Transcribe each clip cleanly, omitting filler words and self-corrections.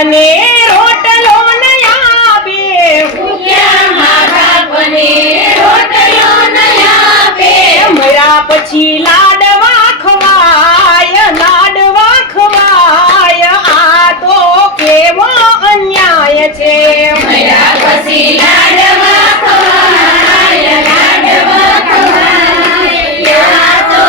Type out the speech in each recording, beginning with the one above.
બાપને રોટલો ન આપે, ભૂખ્યા મા બાપને રોટલો ન આપે, મર્યા પછી લાડવા ખવાય, લાડવા ખવાય. આ તો કેવો અન્યાય છે. મર્યા પછી લાડવા ખવાય, લાડવા ખવાય. આ તો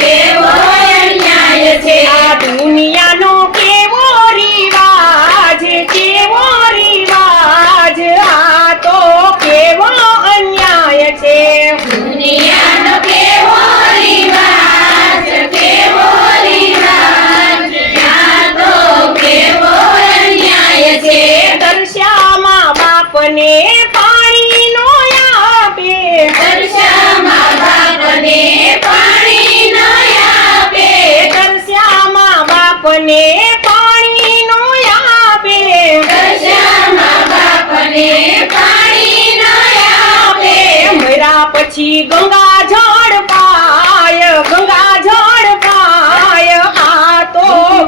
કેવો અન્યાય છે. આ દુનિયાનો કેવો રિવાજ, કેવો રિવાજ. આ તો કેવો અન્યાય છે. દુનિયાનો કેવો રિવાજ, કેવો રિવાજ. આ તો કેવો અન્યાય છે. તરસ્યા બાપને પાણી નો આપે, તરસ્યા મા બાપને પાણી ન આપે, તરસ્યા બાપને પાણી નો આપે. તરસ્યા મા બાપને પાણી ન આપે, મર્યા પછી ગંગા જળ પાય, ગંગા જળ પાય. આ તો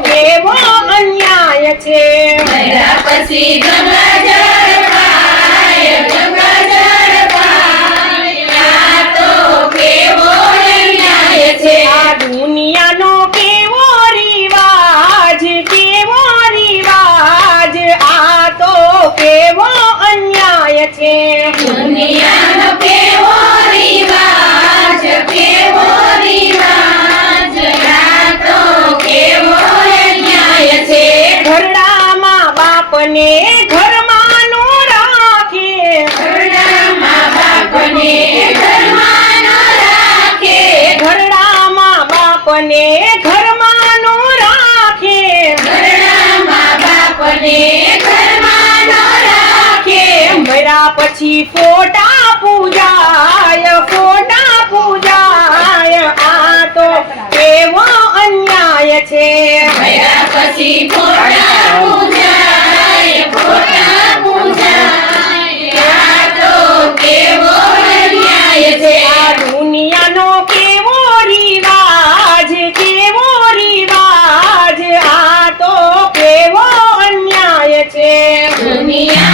કેવો અન્યાય છે. મર્યા પછી ગંગાજળ પાય, ગંગાજળ પાય. આ તો કેવો અન્યાય છે. આ દુનિયાનો કેવો રિવાજ, કેવો રિવાજ. આ તો કેવો અન્યાય છે. દુનિયાનો કેવો રિવાજ, કેવો રિવાજ. આ તો કેવો અન્યાય છે. ઘરડામાં બાપને ઘરમાં નો રાખે, ઘરડા મા બાપને ઘરમાં ન રાખે, ઘરડામાં બાપને ઘરમાં નો રાખે. ઘરડા મા બાપને ઘરમાં ન રાખે, મર્યા પછી ફોટા પૂજાય, ફોટા પૂજાય. આ તો કેવો અન્યાય છે. મર્યા પછી ફોટા પૂજાય, ફોટા પૂજાય. આ તો કેવો અન્યાય છે. આ દુનિયાનો કેવો રિવાજ, કેવો રિવાજ. આ તો કેવો અન્યાય છે. દુનિયા